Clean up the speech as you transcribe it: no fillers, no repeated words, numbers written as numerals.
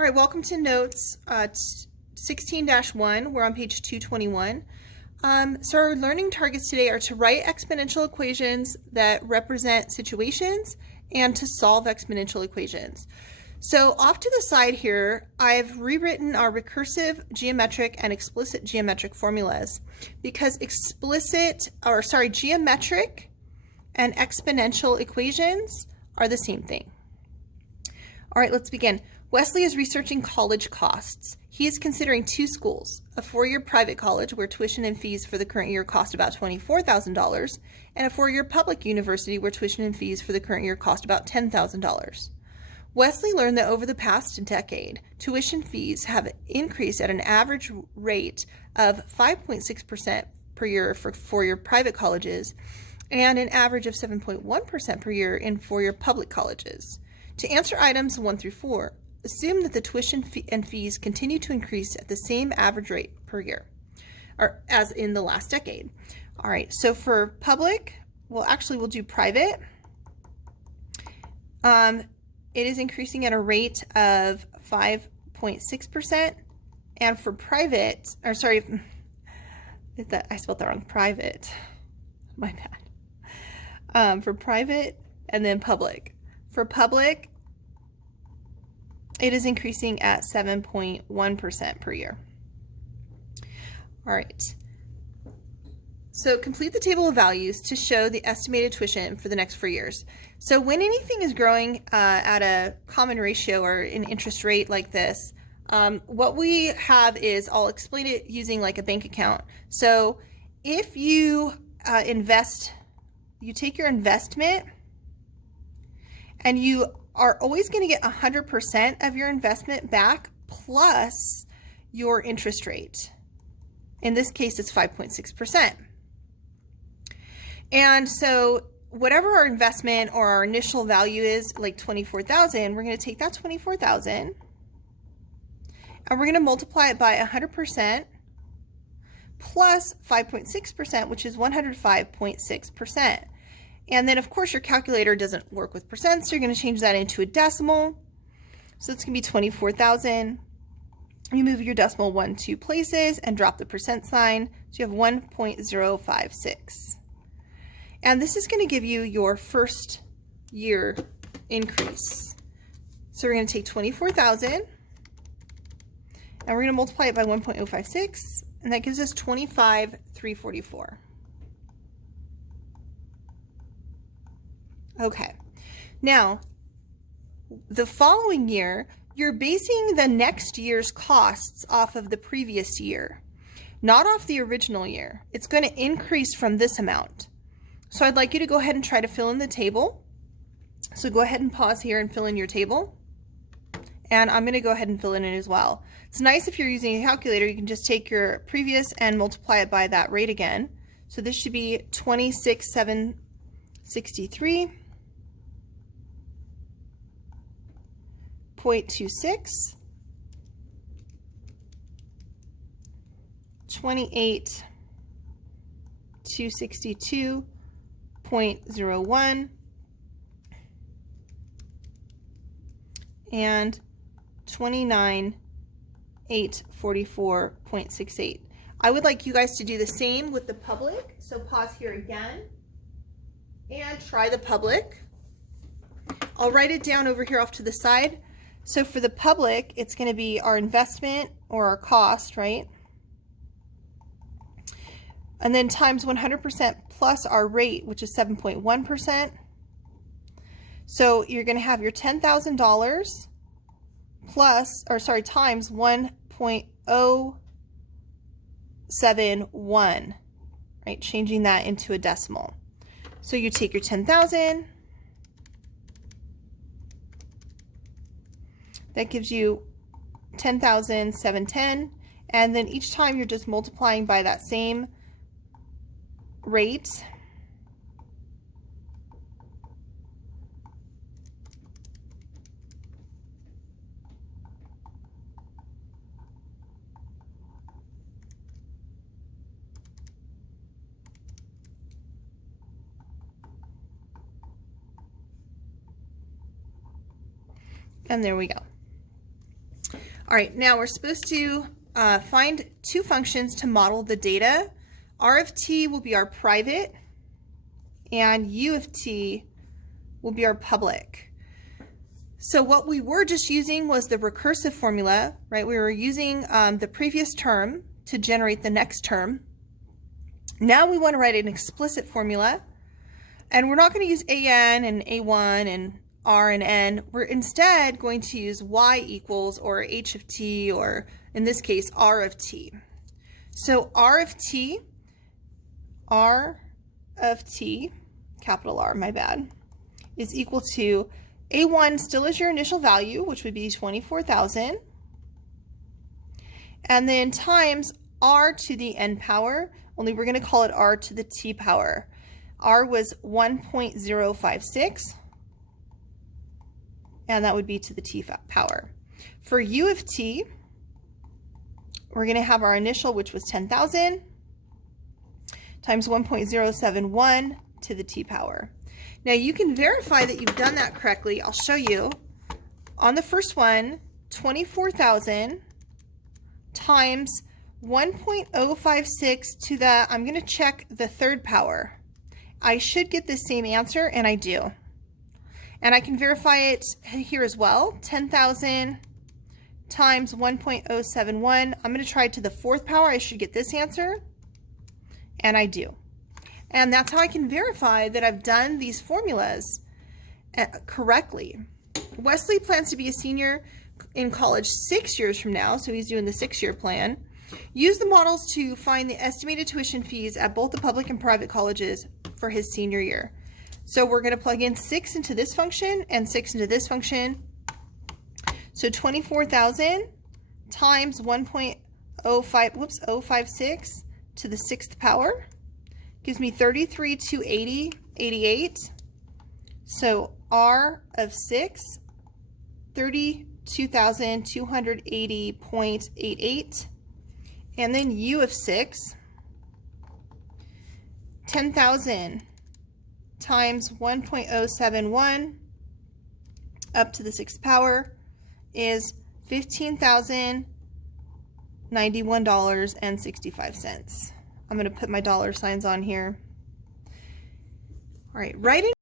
All right, welcome to Notes 16-1. We're on page 221. So our learning targets today are to write exponential equations that represent situations and to solve exponential equations. So off to the side here, I've rewritten our recursive geometric and explicit geometric formulas because geometric and exponential equations are the same thing. All right, let's begin. Wesley is researching college costs. He is considering two schools, a four-year private college where tuition and fees for the current year cost about $24,000, and a four-year public university where tuition and fees for the current year cost about $10,000. Wesley learned that over the past decade, tuition fees have increased at an average rate of 5.6% per year for four-year private colleges and an average of 7.1% per year in four-year public colleges. To answer items 1 through 4, assume that the tuition and fees continue to increase at the same average rate per year, or as in the last decade. All right, so for public, we'll do private. It is increasing at a rate of 5.6%, and for private, I spelled that wrong, private, my bad. For private and then public. For public, it is increasing at 7.1% per year. All right. So complete the table of values to show the estimated tuition for the next 4 years. So when anything is growing at a common ratio or an interest rate like this, what we have is, I'll explain it using like a bank account. So if you you take your investment and you are always going to get 100% of your investment back plus your interest rate. In this case, it's 5.6%. And so whatever our investment or our initial value is, like $24,000, we're going to take that $24,000 and we're going to multiply it by 100% plus 5.6%, which is 105.6%. And then, of course, your calculator doesn't work with percents, so you're going to change that into a decimal. So it's going to be 24,000. You move your decimal 2 places and drop the percent sign, so you have 1.056. And this is going to give you your first year increase. So we're going to take 24,000, and we're going to multiply it by 1.056, and that gives us 25,344. Okay, now the following year, you're basing the next year's costs off of the previous year, not off the original year. It's going to increase from this amount. So I'd like you to go ahead and try to fill in the table. So go ahead and pause here and fill in your table. And I'm going to go ahead and fill it in as well. It's nice if you're using a calculator, you can just take your previous and multiply it by that rate again. So this should be 26,763. 0.26, 28,262.01, and 29,844.68. I would like you guys to do the same with the public. So pause here again and try the public. I'll write it down over here off to the side. So for the public, it's going to be our investment or our cost, right? And then times 100% plus our rate, which is 7.1%. So you're going to have your $10,000 times 1.071, right? Changing that into a decimal. So you take your 10,000. That gives you 10,710, and then each time you're just multiplying by that same rate. And there we go. All right, now we're supposed to find two functions to model the data. R of t will be our private, and U of t will be our public. So what we were just using was the recursive formula, right? We were using the previous term to generate the next term. Now we want to write an explicit formula, and we're not going to use an and a1 and r and n. We're instead going to use y equals, or h of t, or in this case r of t. So r of t, capital R, my bad, is equal to a1 still is your initial value, which would be 24,000, and then times r to the n power, only we're going to call it r to the t power. R was 1.056, and that would be to the t power. For U of t, we're going to have our initial, which was 10,000, times 1.071 to the t power. Now you can verify that you've done that correctly. I'll show you. On the first one, 24,000 times 1.056 to the, I'm going to check the third power. I should get the same answer, and I do. And I can verify it here as well. 10,000 times 1.071. I'm going to try to the fourth power. I should get this answer, and I do. And that's how I can verify that I've done these formulas correctly. Wesley plans to be a senior in college 6 years from now, so he's doing the 6-year plan. Use the models to find the estimated tuition fees at both the public and private colleges for his senior year. So we're going to plug in 6 into this function and 6 into this function. So 24,000 times 0.056 to the 6th power gives me 33,280.88. So R of 6, 32,280.88. And then U of 6, 10,000 times 1.071 up to the 6th power is $15,091.65. I'm going to put my dollar signs on here. All right, writing